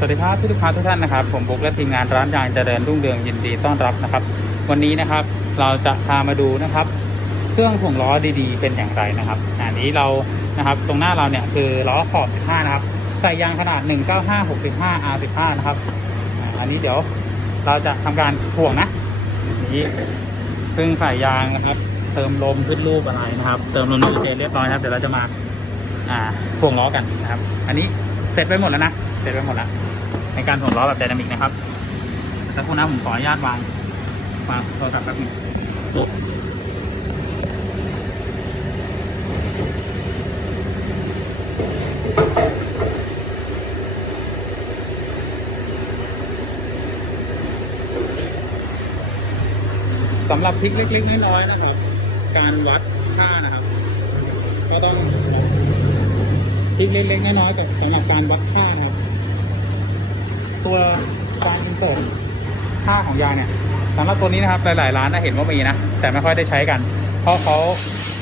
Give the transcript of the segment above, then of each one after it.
สวัสดีครับทุกลูกค้าทุกท่านนะครับ ผมบุ๊กและทีมงานร้านยางเจริญรุ่งเรืองยินดีต้อนรับนะครับ วันนี้นะครับเราจะพามาดูนะครับ เครื่องถ่วงล้อดีๆ เป็นอย่างไรนะครับอันนี้เรานะครับตรงหน้าเราเนี่ยคือล้อขอบ 15 นะครับใส่ยางขนาด 195 65 R15 นะครับอันนี้เดี๋ยวเราจะทำการถ่วงนะนี้เพิ่งใส่ยางนะครับ เติมลมขึ้นรูปอะไรนะครับ เติมลมดีเจเรียบร้อยครับเดี๋ยวเราจะมา อ่าถ่วงล้อกันนะครับ อันนี้เสร็จไปหมดแล้วนะ เสร็จไปหมดล้วในการถ่วงล้อแบบไดนามิกนะครับสักครู่นผมขออนุญาตวางวางโทรศัพท์แป๊บนึงสำหรับพลิกเล็กๆน้อยๆนะครับ การวัดค่านะครับ ก็ต้องพลิกเล็กๆน้อยๆกับสำหรับการวัดค่านะ ตัวการอินเสิร์ตค่าของยางเนี่ยสำหรับตัวนี้นะครับหลายๆร้านนะเห็นว่ามีนะแต่ไม่ค่อยได้ใช้กัน เพราะเขา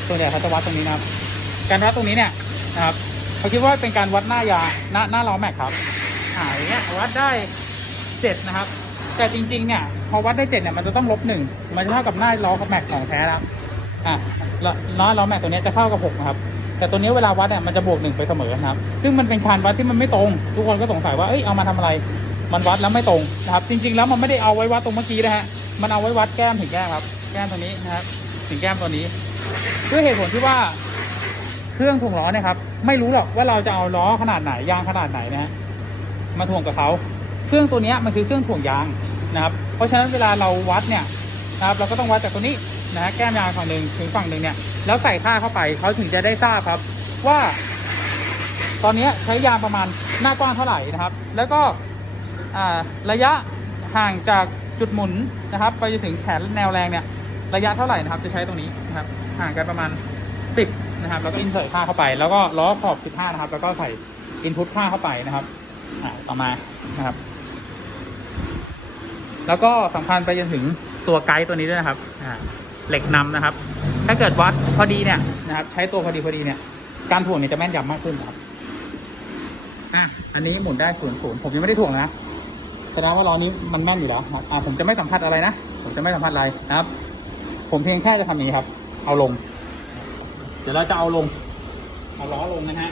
ส่วนใหญ่เขาจะวัดตรงนี้นะครับ การวัดตรงนี้เนี่ยนะครับเขาคิดว่าเป็นการวัดหน้ายางหน้าหน้าล้อแม็กครับอ่าอย่างเงี้ยวัดได้เจ็ดนะครับ แต่จริงๆเนี่ยพอวัดได้เจ็ดเนี่ยมันจะต้องลบหนึ่งมันจะเท่ากับหน้าล้อกับแม็กของแท้แล้วอะล้วล้อล้อแม็กตัวนี้จะเท่ากับหกนะครับแต่ตัวนี้เวลาวัดเนี่ยมันจะบวกหนึ่งไปเสมอนะครับ ซึ่งมันเป็นการวัดที่มันไม่ตรง ทุกคนก็สงสัยว่า เอ้ย เอามาทำอะไร มันวัดแล้วไม่ตรงนะครับ จริง ๆ แล้วมันไม่ได้เอาไว้วัดตรงเมื่อกี้นะฮะมันเอาไว้วัดแก้มถึงแก้มครับ แก้มตัวนี้นะครับถึงแก้มตัวนี้ด้วยเหตุผลที่ว่าเครื่องถ่วงล้อเนี่ยครับไม่รู้หรอกว่าเราจะเอาล้อขนาดไหนยางขนาดไหนนะฮะมาถ่วงกับเขาเครื่องตัวนี้มันคือเครื่องถ่วงยางนะครับ เพราะฉะนั้นเวลาเราวัดเนี่ยนะครับเราก็ต้องวัดจากตัวนี้นะฮะแก้มยางฝั่งหนึ่งถึงฝั่งหนึ่งเนี่ยแล้วใส่ค่าเข้าไปเขาถึงจะได้ทราบครับ ว่า ตอนนี้ใช้ยางประมาณหน้ากว้างเท่าไหร่นะครับ แล้วก็ ระยะห่างจากจุดหมุนนะครับ ไปจนถึงแขนแนวแรงเนี่ยระยะเท่าไหร่นะครับจะใช้ตรงนี้นะครับห่างกันประมาณ 10 นะครับ แล้วก็อินเสิร์ตค่าเข้าไป แล้วก็ล้อขอบ 15 นะครับ แล้วก็ใส่อินพุตค่าเข้าไปนะครับอ่าต่อมานะครับ แล้วก็สำคัญไปจนถึงตัวไกด์ตัวนี้ด้วยนะครับอ่าเหล็กนำนะครับ ถ้าเกิดวัดพอดีเนี่ยนะครับ ใช้ตัวพอดีพอดีเนี่ย การถ่วงเนี่ยจะแม่นยำมากขึ้นครับอะอันนี้หมุนได้ศูนย์ศูนย์ผมยังไม่ได้ถ่วงนะ แสดงว่าล้อนี้มันแม่นอยู่แล้วครับอะผมจะไม่สัมผัสอะไรนะ ผมจะไม่สัมผัสอะไรนะครับ ผมเพียงแค่จะทำอย่างนี้ครับ เอาลง เดี๋ยวเราจะเอาลง เอาล้อลงนะฮะ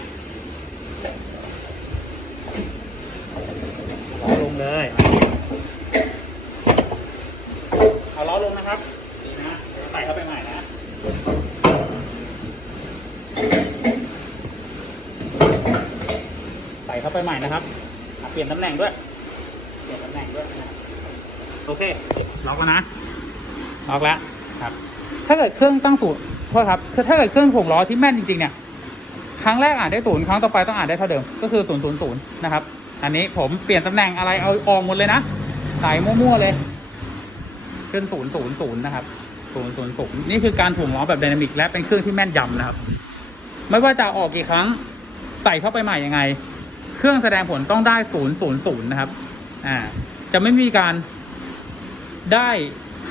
เอาล้อลงเลย เอาล้อลงนะครับนี่นะ เดี๋ยวใส่เข้าไปใหม่นะใส่เข้าไปใหม่นะครับ เปลี่ยนตำแหน่งด้วย เปลี่ยนตำแหน่งด้วยนะครับโอเคล็อกแล้วนะล็อกแล้วครับ ถ้าเกิดเครื่องตั้งศูนย์โทษครับคือถ้าเกิดเครื่องถ่วงล้อที่แม่นจริงๆเนี่ยครั้งแรกอ่านได้ศูนย์ครั้งต่อไปต้องอ่านได้เท่าเดิมก็คือศูนย์ศูนย์ศูนย์นะครับ อันนี้ผมเปลี่ยนตำแหน่งอะไรเอาออกหมดเลยนะใส่มั่วๆเลยขึ้นศูนย์ศูนย์ศูนย์นะครับศูนย์ศูนย์ศูนย์นี่คือการถ่วงล้อแบบไดนามิกและเป็นเครื่องที่แม่นยำนะครับ ไม่ว่าจะออกกี่ครั้งใส่เข้าไปใหม่ยังไง เครื่องแสดงผลต้องได้ศูนย์ศูนย์ศูนย์นะครับ อ่าจะไม่มีการได้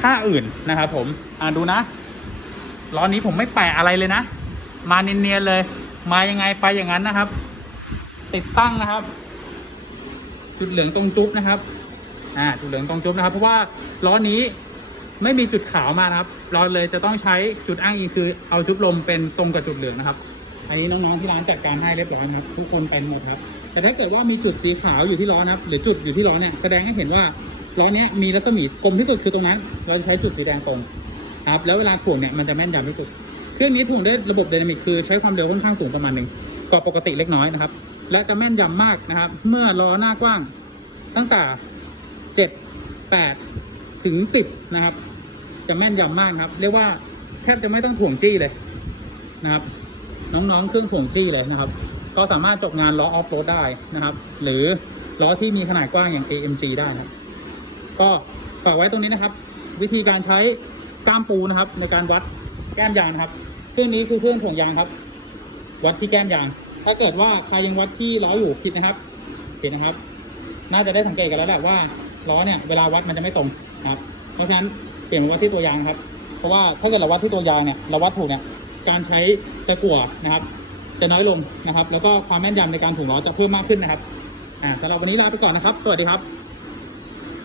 ค่าอื่นนะครับผมอ่าดูนะล้อนี้ผมไม่แปะอะไรเลยนะ มาเนียนๆเลย มายังไงไปอย่างนั้นนะครับ ติดตั้งนะครับ จุดเหลืองตรงจุ๊บนะครับอ่าจุดเหลืองตรงจุ๊บนะครับ เพราะว่าล้อนี้ไม่มีจุดขาวมานะครับ เราเลยจะต้องใช้จุดอ้างอิงคือเอาจุ๊บลมเป็นตรงกับจุดเหลืองนะครับ อันนี้น้องๆที่ร้านจัดการให้เรียบร้อยนะครับ ทุกคนเป็นหมดครับ แต่ถ้าเกิดว่ามีจุดสีขาวอยู่ที่ล้อนะครับ หรือจุดอยู่ที่ล้อเนี่ยแสดงให้เห็นว่าล้อเนี้ยมีรัศมีกลมที่สุดคือตรงนั้น เราจะใช้จุดสีแดงตรงครับแล้วเวลาถ่วงเนี่ยมันจะแม่นยำที่สุดเครื่องนี้ถ่วงด้วยระบบไดนามิกคือใช้ความเร็วค่อนข้างสูงประมาณหนึ่งกว่าปกติเล็กน้อยนะครับ และจะแม่นยำมากนะครับ เมื่อล้อหน้ากว้างตั้งแต่เจ็ดแปดถึงสิบนะครับ จะแม่นยำมากครับ เรียกว่าแทบจะไม่ต้องถ่วงจี้เลยนะครับ น้องๆเครื่องถ่วงจี้เลยนะครับ ก็สามารถจบงานล้อออฟโรดได้นะครับ หรือล้อที่มีขนาดกว้างอย่าง AMG ได้นะก็ฝากไว้ตรงนี้นะครับ วิธีการใช้ก้ามปูนะครับ ในการวัดแก้มยางนะครับเครื่องนี้คือเครื่องถ่วงยางครับ วัดที่แก้มยาง ถ้าเกิดว่าใครยังวัดที่ล้ออยู่ผิดนะครับผิดนะครับ น่าจะได้สังเกตกันแล้วแหละว่าล้อเนี่ยเวลาวัดมันจะไม่ตรงนะครับ เพราะฉะนั้นเปลี่ยนมาวัดที่ตัวยางครับ เพราะว่าถ้าเกิดเราวัดที่ตัวยางเนี่ยเราวัดถูกเนี่ย การใช้ตะกั่วนะครับ จะน้อยลงนะครับ แล้วก็ความแม่นยำในการถ่วงล้อจะเพิ่มมากขึ้นนะครับอ่าสำหรับวันนี้ลาไปก่อนนะครับ สวัสดีครับ